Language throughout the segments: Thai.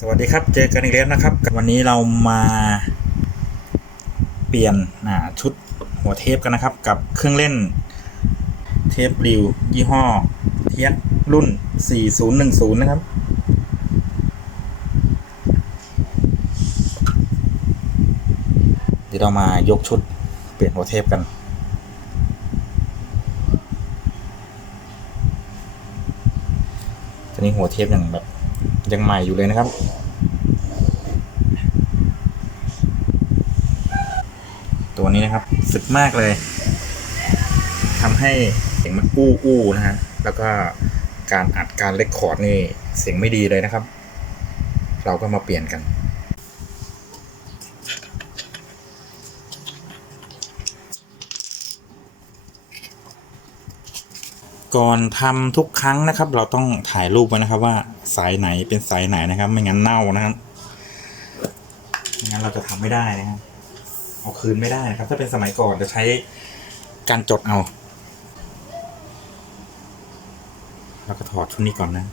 สวัสดีครับ เจอกันอีกแล้วนะครับ วันนี้เรามาเปลี่ยนชุดหัวเทปกันนะครับ กับเครื่องเล่นเทปริว ยี่ห้อเทียรุ่น 4010 นะครับ เดี๋ยวเรามายกชุดเปลี่ยนหัวเทปกันตอนนี้หัวเทปยังแบบ ยังใหม่อยู่เลยนะครับ ตัวนี้นะครับสึกมากเลยทำให้เสียงมันอู้อู้นะฮะแล้วก็การอัดการเลคคอร์ดนี่เสียงไม่ดีเลยนะครับ เราก็มาเปลี่ยนกันก่อนทำทุกครั้งนะครับ เราต้องถ่ายรูปไว้นะครับว่า สายไหนเป็นสายไหนนะครับ ไม่งั้นเน่านะครับไม่งั้นเราจะทำไม่ได้นะครับเอาคืนไม่ได้นะครับ ถ้าเป็นสมัยก่อนจะใช้การจดเอาเราก็ถอดชุดนี้ก่อนนะ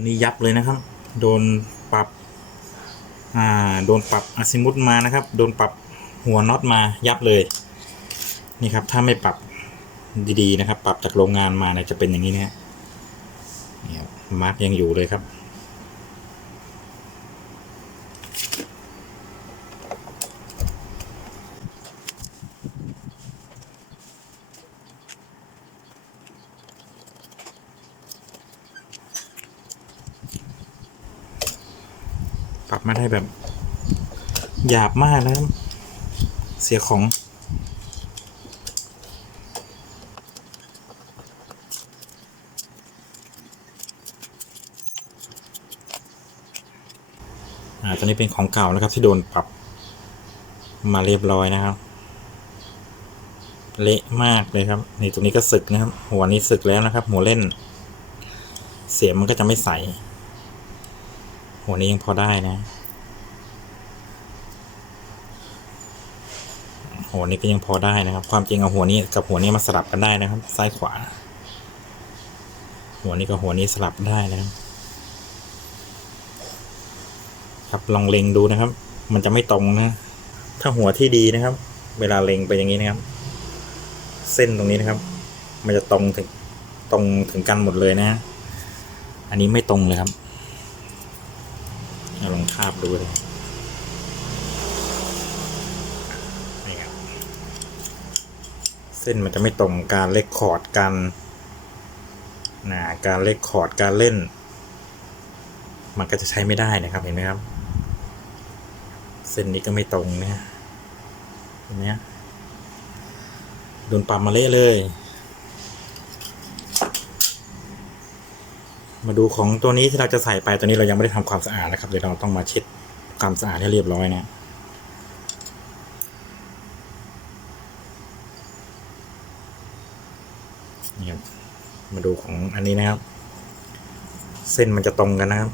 ตัวนี้ยับเลยนะครับ โดนปรับอ่าโดนปรับอาซิมุตมานะครับ โดนปรับหัวน็อตมายับเลยนี่ครับถ้าไม่ปรับดีๆนะครับ ปรับจากโรงงานมาเนี่ยจะเป็นอย่างนี้นะฮะนี่ครับมาร์กยังอยู่เลยครับ มาได้แบบหยาบมากนะเสียของ อ่า ตัวนี้เป็นของเก่านะครับที่โดนปรับมาเรียบร้อยนะครับ เละมากเลยครับในตัวนี้ก็สึกนะครับ หัวนี้สึกแล้วนะครับ หัวเล่น เสียมันก็จะไม่ใส หัวนี้ยังพอได้นะ หัวนี้ก็ยังพอได้นะครับ ความจริงเอาหัวนี้กับหัวนี้มาสลับกันได้นะครับ ซ้ายขวา หัวนี้กับหัวนี้สลับได้นะครับ ครับลองเล็งดูนะครับ มันจะไม่ตรงนะ ถ้าหัวที่ดีนะครับ เวลาเล็งไปอย่างนี้นะครับ เส้นตรงนี้นะครับ มันจะตรงถึงตรงถึงกันหมดเลยนะ อันนี้ไม่ตรงเลยครับลองคาบดูเลยนี่ครับ เส้นมันจะไม่ตรงการเลคคอร์ดการนะการเลคคอร์ดการเล่น มันก็จะใช้ไม่ได้นะครับเห็นไหมครับ เส้นนี้ก็ไม่ตรงนะเห็นไหมโดนปรับมาเละเลย มาดูของตัวนี้ที่เราจะใส่ไปตัวนี้เรายังไม่ได้ทำความสะอาดนะครับเดี๋ยวเราต้องมาเช็ดความสะอาดให้เรียบร้อยนะ นี่ครับมาดูของอันนี้นะครับ เส้นมันจะตรงกันนะครับ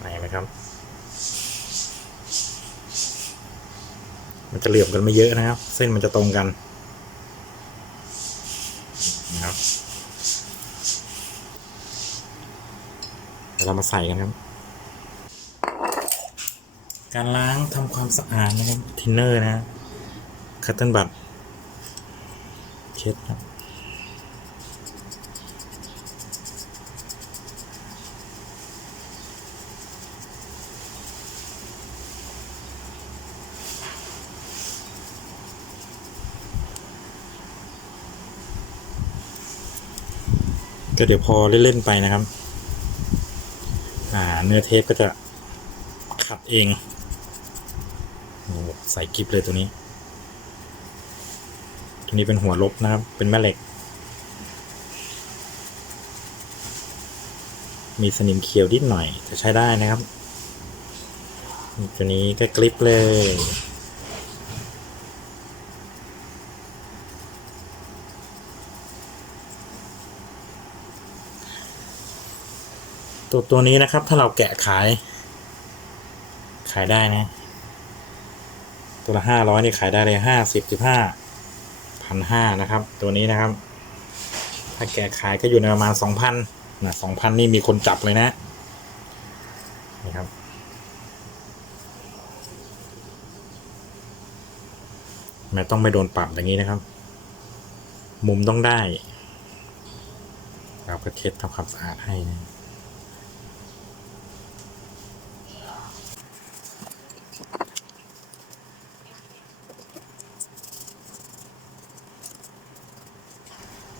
ไหนไหมครับ มันจะเหลื่อมกันไม่เยอะนะครับ เส้นมันจะตรงกันนะครับเดี๋ยวเรามาใส่กันครับ การล้างทำความสะอาดนะครับทินเนอร์นะคัตเติลบัตเช็ดครับก็เดี๋ยวพอเล่น ๆ ไปนะครับ อ่า เนื้อเทปก็จะขัดเอง ใส่กิฟเลยตัวนี้ ตัวนี้เป็นหัวลบนะครับ เป็นแม่เหล็ก มีสนิมเขียวดิดหน่อยจะใช้ได้นะครับ ตัวนี้ก็กริปเลยตัวตัวนี้นะครับถ้าเราแกะขาย ขายได้นะ ตัวละห้าร้อยนี่ขายได้เลยห้าสิบสิบห้าพันห้านะครับ ตัวนี้นะครับ ถ้าแกขายก็อยู่ในประมาณสองพันนะสองพันนี่มีคนจับเลยนะนี่ครับไม่ต้องไม่โดนปรับอย่างนี้นะครับ มุมต้องได้เราก็เช็ดทำความสะอาดให้นะ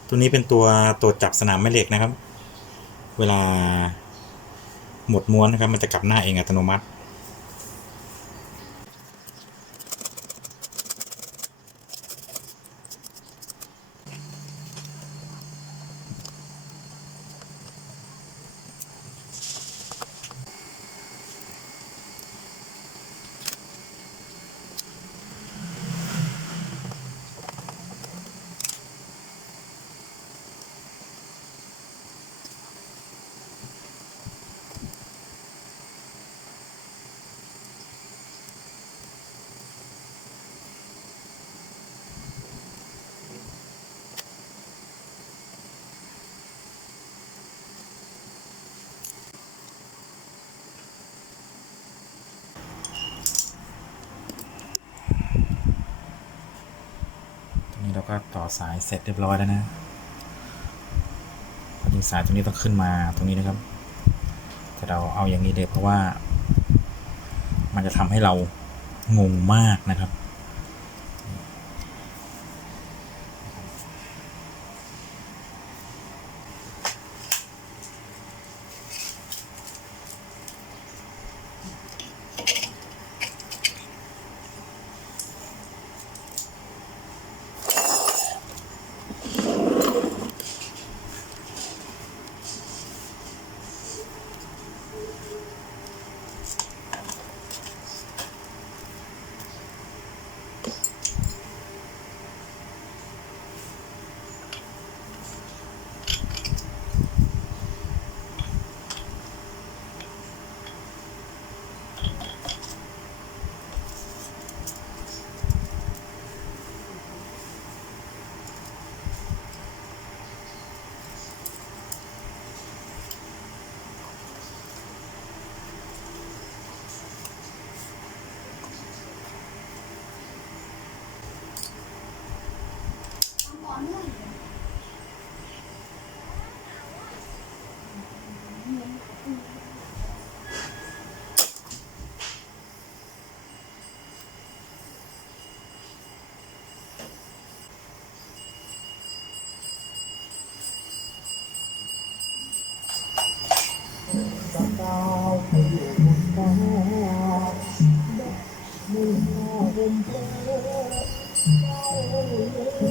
ตัวนี้เป็นตัวตรวจับสนามแม่เหล็กนะครับ เวลาหมดม้วนนะครับ มันจะกลับหน้าเองอัตโนมัติ ก็ต่อสายเสร็จเรียบร้อยแล้วนะพอดีสายตรงนี้ต้องขึ้นมาตรงนี้นะครับ แต่เราเอาอย่างนี้เลยเพราะว่า มันจะทำให้เรางงมากนะครับ มุ่งหน้าบนเธอ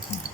ต